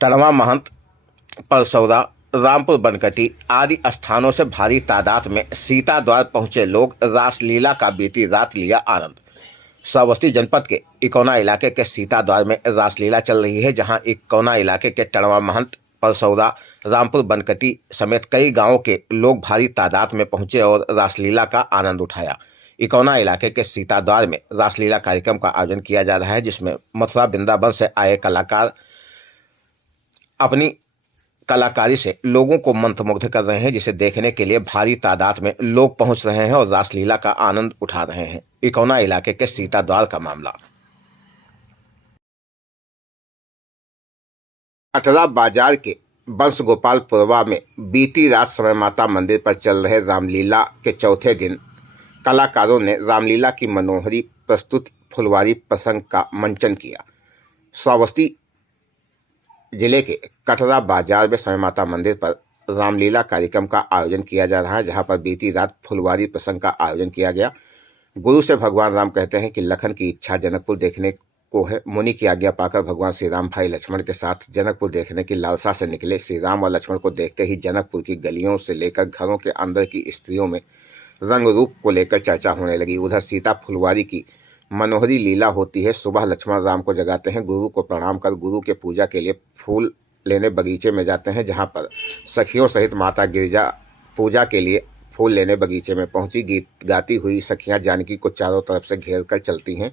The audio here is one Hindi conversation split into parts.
तड़वा महंत, परसौदा, रामपुर बनकटी आदि स्थानों से भारी तादाद में सीता द्वार पहुंचे लोग रासलीला का बीती रात लिया आनंद। श्रावस्ती जनपद के इकोना इलाके के सीता द्वार में रासलीला चल रही है, जहां इकोना इलाके के तड़वा महंत, परसौदा, रामपुर बनकटी समेत कई गांवों के लोग भारी तादाद में पहुंचे और रासलीला का आनंद उठाया। इकोना इलाके के सीता द्वार में रासलीला कार्यक्रम का आयोजन किया जा रहा है, जिसमें मथुरा वृंदावन से आए कलाकार अपनी कलाकारी से लोगों को मंत्रमुग्ध कर रहे हैं, जिसे देखने के लिए भारी तादाद में लोग पहुंच रहे हैं और रासलीला का आनंद उठा रहे हैं। इकोना इलाके के सीता द्वार का मामला। अटरा बाजार के बंश गोपालपुरवा में बीती रात समय माता मंदिर पर चल रहे रामलीला के चौथे दिन कलाकारों ने रामलीला की मनोहरी प्रस्तुति फुलवारी प्रसंग का मंचन किया। श्रावस्ती जिले के कटरा बाजार में समय माता मंदिर पर रामलीला कार्यक्रम का आयोजन किया जा रहा है, जहां पर बीती रात फुलवारी प्रसंग का आयोजन किया गया। गुरु से भगवान राम कहते हैं कि लखन की इच्छा जनकपुर देखने को है। मुनि की आज्ञा पाकर भगवान श्री राम भाई लक्ष्मण के साथ जनकपुर देखने की लालसा से निकले। श्री राम और लक्ष्मण को देखते ही जनकपुर की गलियों से लेकर घरों के अंदर की स्त्रियों में रंग रूप को लेकर चर्चा होने लगी। उधर सीता फुलवारी की मनोहरी लीला होती है। सुबह लक्ष्मण राम को जगाते हैं, गुरु को प्रणाम कर गुरु के पूजा के लिए फूल लेने बगीचे में जाते हैं, जहां पर सखियों सहित माता गिरिजा पूजा के लिए फूल लेने बगीचे में पहुंची। गीत गाती हुई सखियां जानकी को चारों तरफ से घेर कर चलती हैं।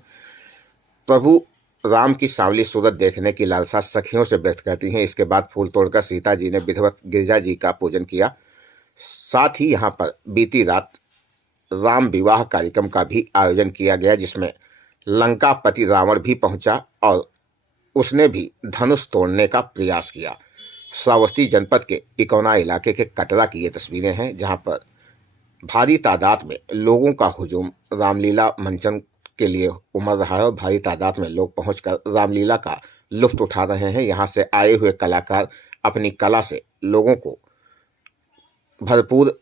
प्रभु राम की सांवली सूरत देखने की लालसा सखियों से व्यक्त करती हैं। इसके बाद फूल तोड़कर सीता जी ने विधिवत गिरिजा जी का पूजन किया। साथ ही यहाँ पर बीती रात राम विवाह कार्यक्रम का भी आयोजन किया गया, जिसमें लंकापति रावण भी पहुंचा और उसने भी धनुष तोड़ने का प्रयास किया। श्रावस्ती जनपद के इकोना इलाके के कटरा की ये तस्वीरें हैं, जहां पर भारी तादाद में लोगों का हुजूम रामलीला मंचन के लिए उमड़ रहा है और भारी तादाद में लोग पहुंचकर रामलीला का लुत्फ उठा रहे हैं। यहां से आए हुए कलाकार अपनी कला से लोगों को भरपूर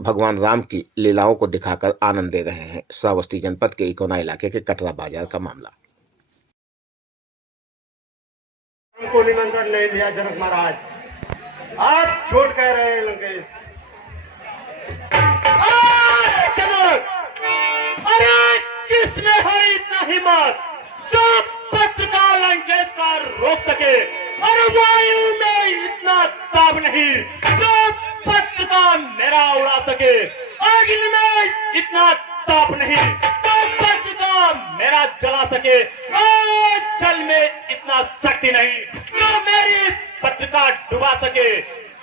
भगवान राम की लीलाओं को दिखाकर आनंद दे रहे हैं। श्रावस्ती जनपद के इकोना इलाके के कटरा बाजार का मामला। को निमंत्रण नहीं दिया जनक महाराज, आप झूठ कह रहे हैं लंकेश। जनक, अरे किसमें है इतना हिम्मत जो पत्रकार लंकेश का रोक सके? अरे वायु में इतना ताप नहीं जो पत्रकार मेरा उड़ा सके। अग्नि में इतना ताप नहीं जो पत्रकार मेरा जला सके। और जल में इतना शक्ति नहीं जो मेरी पत्रकार डुबा सके।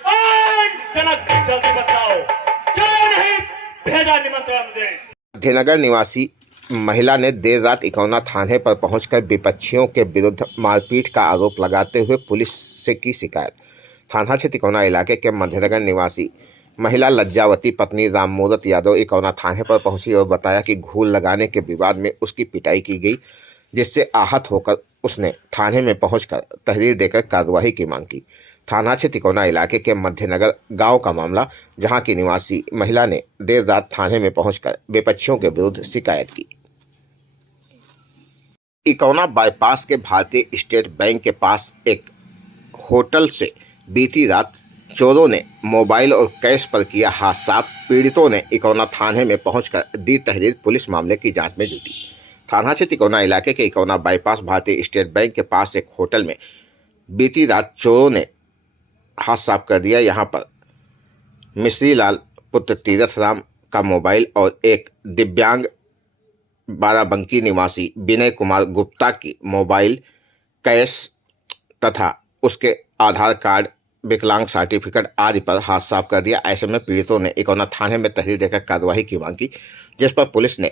और जनक जल्दी बताओ, क्यों नहीं भेजा निमंत्रण मुझे? मध्यनगर निवासी महिला ने देर रात इकोना थाने पर पहुंचकर विपक्षियों के विरुद्ध मारपीट का आरोप लगाते हुए पुलिस से की शिकायत। थाना क्षेत्र इकोना इलाके के मध्यनगर निवासी महिला लज्जावती पत्नी राममूरत यादव इकोना थाने पर पहुंची और बताया कि घूर लगाने के विवाद में उसकी पिटाई की गई, जिससे आहत होकर उसने थाने में पहुंचकर तहरीर देकर कार्रवाई की मांग की। थाना क्षेत्र इकोना इलाके के मध्यनगर गांव का मामला, जहां की निवासी महिला ने देर रात थाने में पहुंचकर विपक्षियों के विरुद्ध शिकायत की। इकोना बाईपास के भारतीय स्टेट बैंक के पास एक होटल से बीती रात चोरों ने मोबाइल और कैश पर किया हाथ साफ। पीड़ितों ने इकोना थाने में पहुंचकर दी तहरीर। पुलिस मामले की जांच में जुटी। थाना क्षेत्र इकोना इलाके के इकोना बाईपास भारतीय स्टेट बैंक के पास एक होटल में बीती रात चोरों ने हाथ साफ कर दिया। यहां पर मिश्री लाल पुत्र तीरथ राम का मोबाइल और एक दिव्यांग बाराबंकी निवासी विनय कुमार गुप्ता की मोबाइल, कैश तथा उसके आधार कार्ड, विकलांग सर्टिफिकेट आदि पर हाथ साफ कर दिया। ऐसे में पीड़ितों ने इकोना थाने में तहरीर देकर कार्रवाई की मांग की, जिस पर पुलिस ने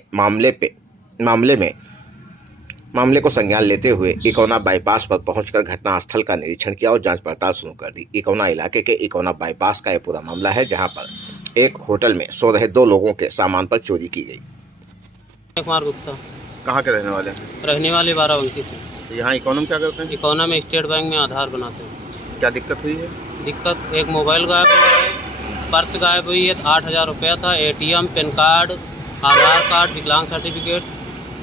मामले को संज्ञान लेते हुए इकोना बाईपास पर पहुंचकर घटनास्थल का निरीक्षण किया और जांच पड़ताल शुरू कर दी। इकोना इलाके के इकोना बाईपास का यह पूरा मामला है, जहां पर एक होटल में सो रहे 2 लोगों के सामान पर चोरी की गई। कुमार गुप्ता। कहाँ के रहने वाले? रहने वाले बाराबंकी से। यहाँ इकोना में क्या करते हैं? इकोना में स्टेट बैंक में आधार बनाते हैं। क्या दिक्कत हुई है? दिक्कत, एक मोबाइल गायब हुआ है, पर्स गायब हुई है, 8,000 रुपया था, ATM, पैन कार्ड, आधार कार्ड, विकलांग सर्टिफिकेट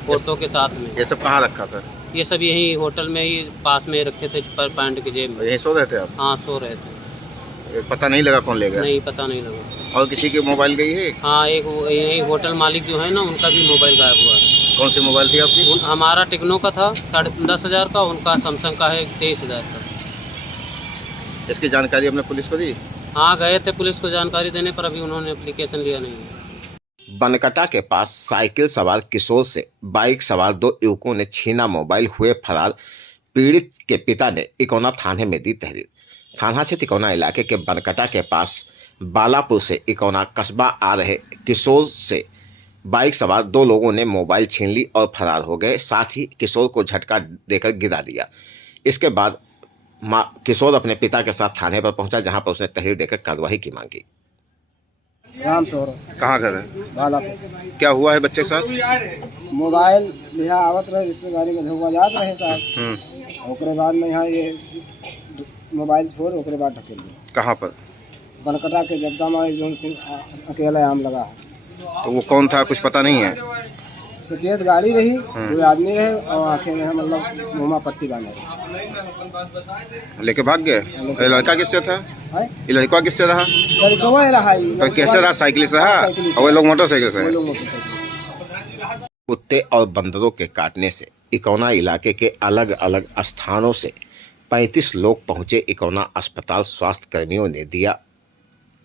फोटो के साथ में। ये सब कहाँ रखा था? ये सब यहीं होटल में ही पास में रखे थे पर पैंट के जेब में। यहीं सो रहे थे आप? हाँ, सो रहे थे। पता नहीं लगा कौन ले गया? नहीं, पता नहीं लगा। और किसी के मोबाइल गई है? हाँ, एक यही होटल मालिक जो है ना, उनका भी मोबाइल गायब हुआ है। कौन सी मोबाइल थी आपकी? हमारा टेक्नो का था 10,500 का, उनका सैमसंग का है 23,000 का। इसकी जानकारी हमने पुलिस को दी? हाँ, गए थे पुलिस को जानकारी देने पर, अभी उन्होंने एप्लीकेशन लिया नहीं है। बनकटा के पास साइकिल सवार किशोर से बाइक सवार 2 युवकों ने छीना मोबाइल, हुए फरार। पीड़ित के पिता ने इकोना थाने में दी तहरीर। थाना क्षेत्र इकोना इलाके के बनकटा के पास बालापुर से इकोना कस्बा आ रहे किशोर से बाइक सवार 2 लोगों ने मोबाइल छीन ली और फरार हो गए। साथ ही किशोर को झटका देकर गिरा दिया। इसके बाद किशोर अपने पिता के साथ थाने पर पहुंचा, जहां पर उसने तहरीर देकर कार्रवाई की मांग की। राम सौरभ कहाँ घर है? बाला क्या हुआ है बच्चे के साथ? मोबाइल यहाँ आवत रहे, रिश्तेदारी में धोखा जात रहे साहब। ओकरे बाद में यहाँ ये मोबाइल छोड़ ओकरे बाद ढकेल दिया। कहाँ पर? बनकटा के जब्दा में जोन सिंह अकेला आम लगा है। तो वो कौन था, कुछ पता नहीं है? सफेद गाड़ी रही, 2 आदमी रहे और आंखें में मतलब मुँह पट्टी बांधे लेके भाग गए। ये लड़का किससे था? है। ये लड़का किससे रहा? लड़कवा रहा ही। तो कैसे रहा? साइकिल से रहा? साइकिल से। और वो लोग मोटरसाइकिल से? वो लोग मोटरसाइकिल से। कुत्ते और बंदरों के काटने से इकोना इलाके के अलग अलग स्थानों से 35 लोग पहुंचे इकोना अस्पताल। स्वास्थ्य कर्मियों ने दिया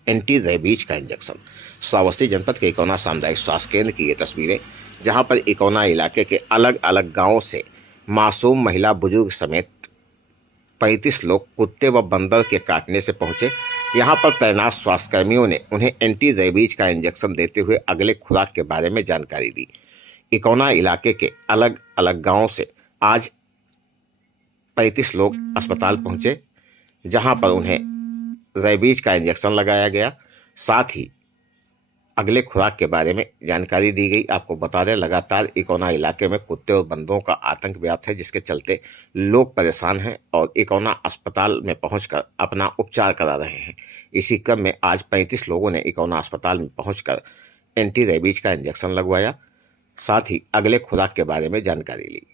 एंटी रेबीज का इंजेक्शन। श्रावस्ती जनपद के इकोना सामुदायिक स्वास्थ्य केंद्र की ये तस्वीरें, जहां पर इकोना इलाके के अलग अलग गांवों से मासूम महिला, बुजुर्ग समेत 35 लोग कुत्ते व बंदर के काटने से पहुंचे। यहां पर तैनात स्वास्थ्यकर्मियों ने उन्हें एंटी रेबीज का इंजेक्शन देते हुए अगले खुराक के बारे में जानकारी दी। इकोना इलाके के अलग अलग गांवों से आज 35 लोग अस्पताल पहुंचे, जहां पर उन्हें रेबीज का इंजेक्शन लगाया गया। साथ ही अगले खुराक के बारे में जानकारी दी गई। आपको बता दें, लगातार इकोना इलाके में कुत्ते और बंदरों का आतंक व्याप्त है, जिसके चलते लोग परेशान हैं और इकोना अस्पताल में पहुंचकर अपना उपचार करा रहे हैं। इसी क्रम में आज 35 लोगों ने इकोना अस्पताल में पहुंचकर एंटी रेबीज का इंजेक्शन लगवाया। साथ ही अगले खुराक के बारे में जानकारी ली।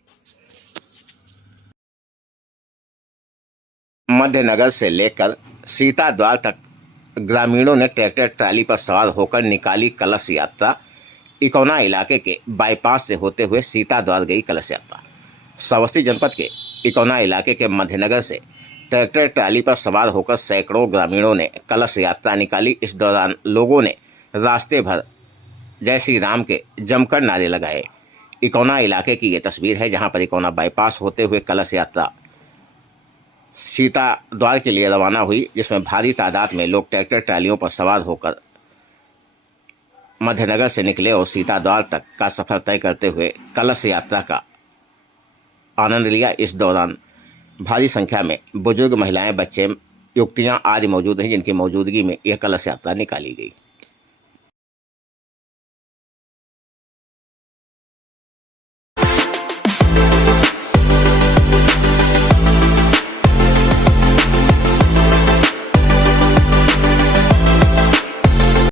मध्यनगर से लेकर सीताद्वार तक ग्रामीणों ने ट्रैक्टर ट्राली पर सवार होकर निकाली कलश यात्रा। इकोना इलाके के बाईपास से होते हुए सीताद्वार गई कलश यात्रा। श्रावस्ती जनपद के इकोना इलाके के मध्यनगर से ट्रैक्टर ट्राली पर सवार होकर सैकड़ों ग्रामीणों ने कलश यात्रा निकाली। इस दौरान लोगों ने रास्ते भर जय श्री राम के जमकर नारे लगाए। इकोना इलाके की ये तस्वीर है, जहां पर इकोना बाईपास होते हुए कलश यात्रा सीताद्वार के लिए रवाना हुई, जिसमें भारी तादाद में लोग ट्रैक्टर ट्रालियों पर सवार होकर मध्यनगर से निकले और सीताद्वार तक का सफर तय करते हुए कलश यात्रा का आनंद लिया। इस दौरान भारी संख्या में बुजुर्ग, महिलाएं, बच्चे, युवतियां आदि मौजूद हैं, जिनकी मौजूदगी में यह कलश यात्रा निकाली गई।